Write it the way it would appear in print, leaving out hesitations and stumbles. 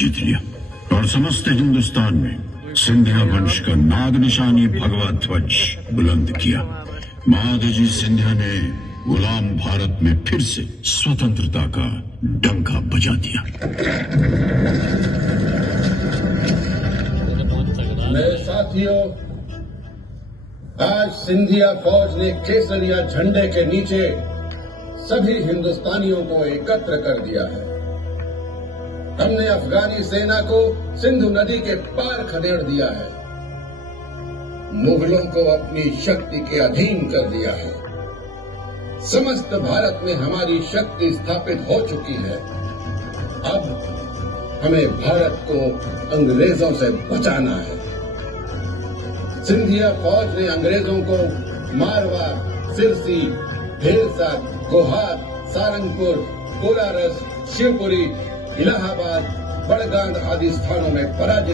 जीत लिया और समस्त हिंदुस्तान में सिंधिया वंश का नाग निशानी भगवा ध्वज बुलंद किया। महादजी सिंधिया ने गुलाम भारत में फिर से स्वतंत्रता का डंका बजा दिया। मेरे साथियों, आज सिंधिया फौज ने केसरिया झंडे के नीचे सभी हिंदुस्तानियों को एकत्र कर दिया है। हमने अफगानी सेना को सिंधु नदी के पार खदेड़ दिया है, मुगलों को अपनी शक्ति के अधीन कर दिया है। समस्त भारत में हमारी शक्ति स्थापित हो चुकी है। अब हमें भारत को अंग्रेजों से बचाना है। सिंधिया फौज ने अंग्रेजों को मारवा, सिरसी, भेलसा, गोहार, सारंगपुर, कोलारस, शिवपुरी, इलाहाबाद, बड़गांव आदि स्थानों में पराजित